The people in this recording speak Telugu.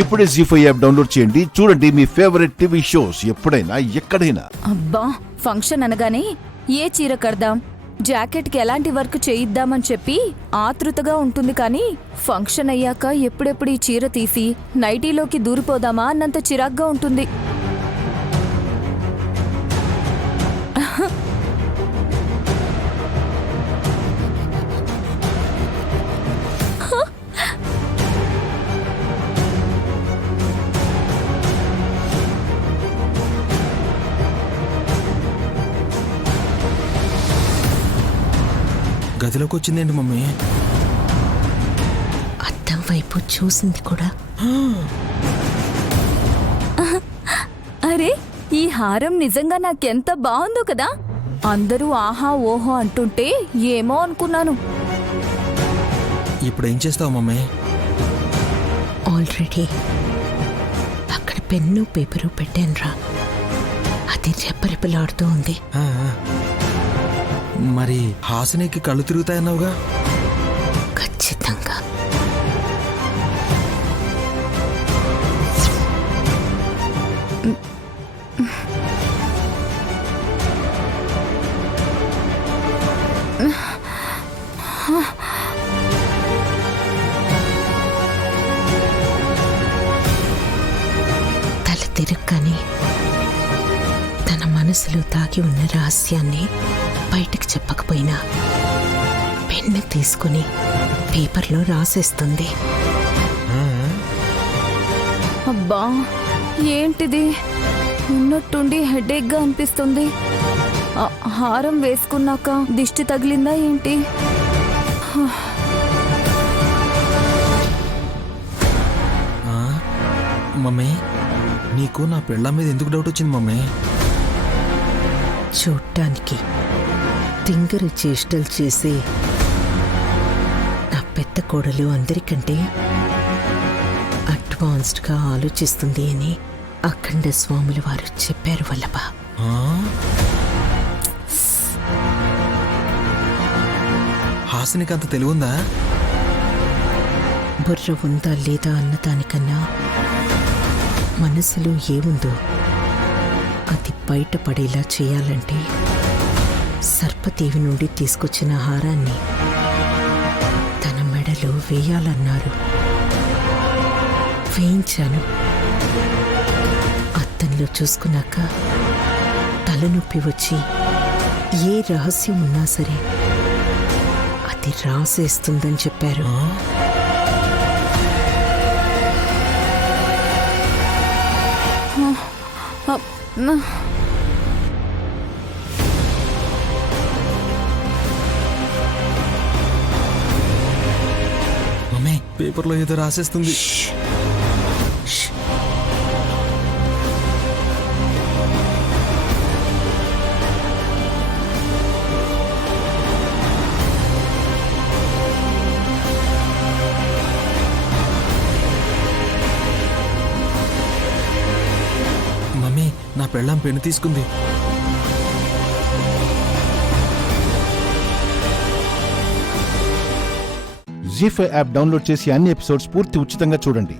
ఇప్పుడే జీ5 యాప్ డౌన్లోడ్ చేయండి. చూడండి మీ ఫేవరెట్ టీవీ షోస్ ఎప్పుడైనా ఎక్కడైనా. అబ్బా, ఫంక్షన్ అనగానే ఏ చీర కడదాం, జాకెట్కి ఎలాంటి వర్క్ చేయిద్దామని చెప్పి ఆతృతగా ఉంటుంది. కానీ ఫంక్షన్ అయ్యాక ఎప్పుడెప్పుడు ఈ చీర తీసి నైటీలోకి దూరిపోదామా అన్నంత చిరాగ్గా ఉంటుంది. గదిలోకి వచ్చిందేంటి మమ్మీ? అద్దం వైపు చూసింది కూడా. అరే, ఈ హారం నిజంగా నాకెంత బాగుందో కదా. అందరూ ఆహా ఓహో అంటుంటే ఏమో అనుకున్నాను. ఇప్పుడు ఏం చేస్తావు మమ్మీ? ఆల్రెడీ అక్కడ పెన్ను పేపరు పెట్టానురా. అది రెప్పరెప్పలాడుతూ ఉంది. ఆ, మరి హాసినికి కళ్ళు తిరుగుతాయన్నావుగా? ఖచ్చితంగా. తల తిరగని తన మనసులో దాగి ఉన్న రహస్యాన్ని బయటకు చెప్పకపోయినా పెన్ను తీసుకుని పేపర్లో రాసేస్తుంది. అబ్బా, ఏంటిది? ఉన్నట్టుండి హెడేక్గా అనిపిస్తుంది. హారం వేసుకున్నాక దిష్టి తగిలిందా ఏంటి? మమ్మీ, నీకు నా పెళ్ళాం మీద ఎందుకు డౌట్ వచ్చింది మమ్మీ? చూడ్డానికి తింగరు చేష్టలు చేసి నా పెద్ద కోడలు అందరికంటే అడ్వాన్స్డ్గా ఆలోచిస్తుంది అని అఖండ స్వాముల వారు చెప్పారు వల్లభ. హాసినికి అంత తెలివుందా? బుర్ర ఉందా లేదా అన్నదానికన్నా మనసులో ఏముందో అది బయటపడేలా చేయాలంటే సర్పదేవి నుండి తీసుకొచ్చిన హారాన్ని తన మెడలో వేయాలన్నారు. వేయించాను. అద్దంలో చూసుకున్నాక తలనొప్పి వచ్చి ఏ రహస్యం ఉన్నా సరే అది రాసేస్తుందని చెప్పారు. మమ్మీ, పేపర్లో ఏదో రాసేస్తుంది. మమ్మీ, నా పెళ్ళాం పెన్ను తీసుకుంది. జీ5 యాప్ డౌన్లోడ్ చేసి అన్ని ఎపిసోడ్స్ పూర్తి ఉచితంగా చూడండి.